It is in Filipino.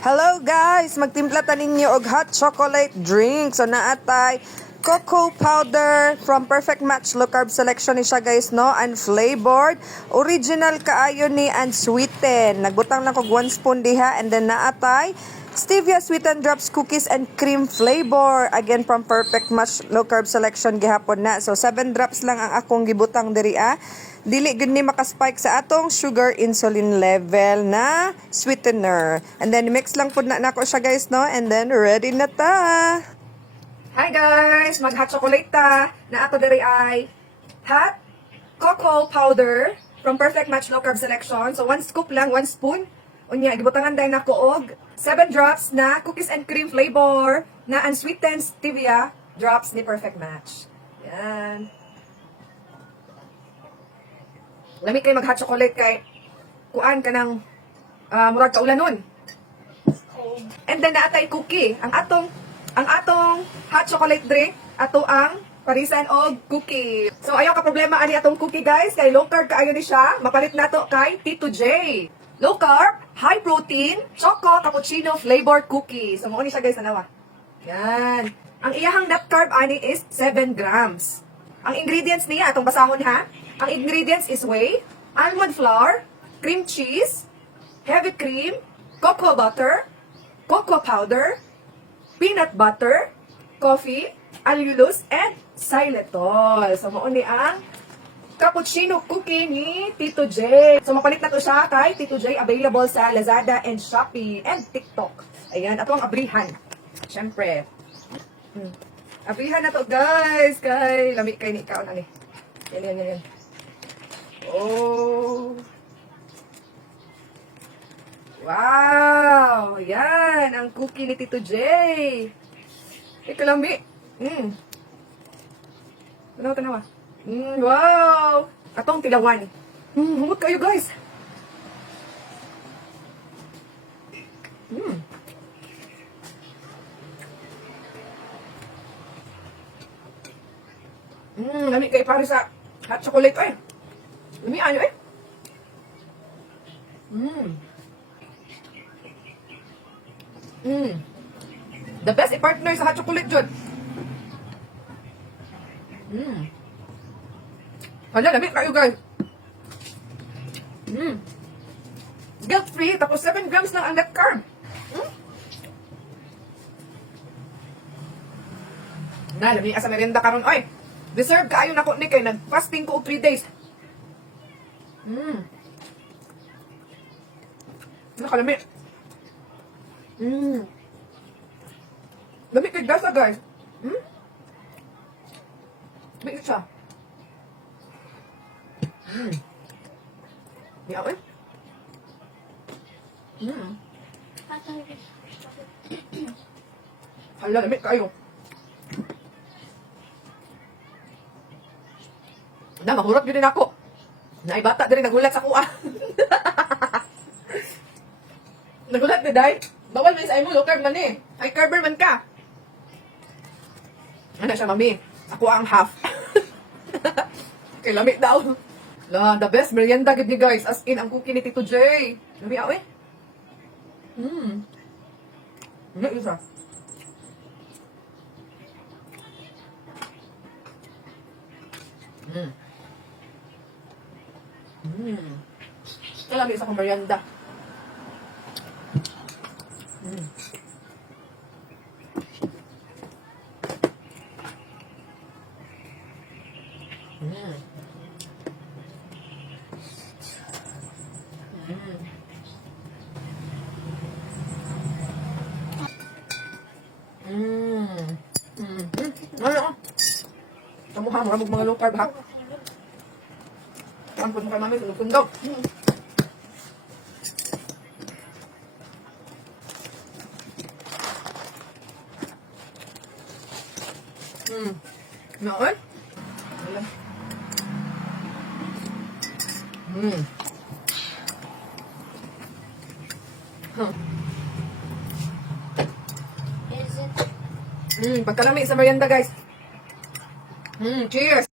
Hello guys, magtimpla ta ninyo og hot chocolate drink. So naatay cocoa powder from Perfect Match low carb selection ni siya guys no, and flavored. Original kaayo ni and sweeten. Nagbutang lang kog 1 spoon diha, and then naatay stevia sweetened drops cookies and cream flavor. Again from Perfect Match low carb selection gihapon na. So 7 drops lang ang akong gibutang diri Dili gud ni makaspike sa atong sugar insulin level na sweetener. And then mix lang pud na nako siya guys no, and then ready na ta. Hi guys, mag hot chocolate ta. Na ato diri ay hot cocoa powder from Perfect Match low carb selection. So 1 scoop lang, 1 spoon. Unya gibutangan day nako og 7 drops na cookies and cream flavor na unsweetened stevia drops ni Perfect Match. Yan. Lamig kayo mag-hot chocolate kay kuan ka ng murag kaulanon. And then naatay cookie. Ang atong hot chocolate drink, ato ang parisan og cookie. So ayaw ka problema ani atong cookie guys, kay low carb kaayo ni siya. Mapalit nato kay Tito J. Low carb, high protein, choco cappuccino flavored cookie. So mao ni siya guys anawa. Yan. Ang iyahang net carb ani is 7 grams. Ang ingredients niya atong basahon ha. Ang ingredients is whey, almond flour, cream cheese, heavy cream, cocoa butter, cocoa powder, peanut butter, coffee, allulose, and xylitol. So, mao ni ang cappuccino cookie ni Tito J. So, mapalit na to siya kay Tito J. Available sa Lazada and Shopee and TikTok. Ayan, ato ang abrihan. Siyempre. Abrihan na to guys. Kay lamig kay ni ikaw na ni. Yan. Oh. Wow! Yan, ang cookie ni Tito J. Ikalami. Tanawa. Wow! Atong tilawan. Humot kayo guys. Lami kayo para sa hot chocolate eh. Lami ano eh. The best i-partner sa hot chocolate jud. Hala, lami kayo guys. Guilt free, tapos 7 grams lang ang net carb. Na, lami ka sa merienda karon oy. Deserve kaayo na ko ni kay nag-fasting ko og 3 days. Nakalami. Lami kay gasa guys. Bigit siya. Di ako eh. Hala, lami kayo. Na, mahurot yun din ako. Naibata din nagulat sa kuha. Nagulat din dahil. Bawal man sa imo, low carb man eh. High carber man ka. Ano siya, mami? Ako ang half. Kay lamig daw. The best merienda gid ni guys. As in, ang cookie ni Tito J. Lami ako eh. Ano isa? Lami isa kong merienda. Ano? Kamuha mo mga low carb ha? Ampun mo kay mami, sunod-sunod. Noon? Alam. Pagkalami sa merienda guys. Cheers!